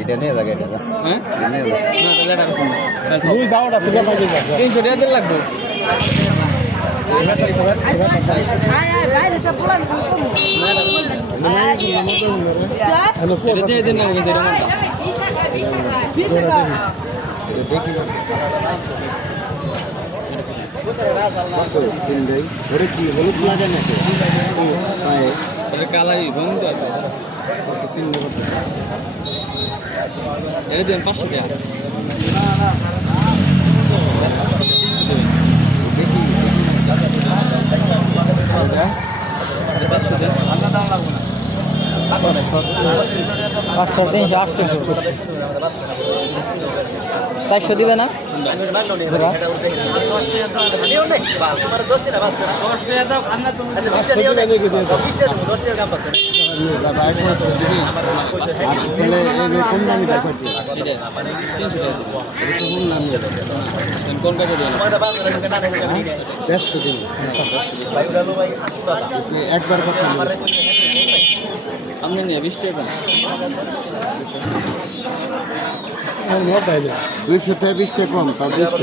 এটা নিয়ে এটা হ্যাঁ না তাহলে টাকা দিলে লাগবে কালাই বন্ধ আছে তিন এটা দিন পাঁচশো টাকা পাঁচশো তিনশো আটশোশো চারশো দিবে না? একবার কথা আপনি নিয়ে বিশ টাকা দুইশো থেকে বিশ। টাকা কম তা আছে।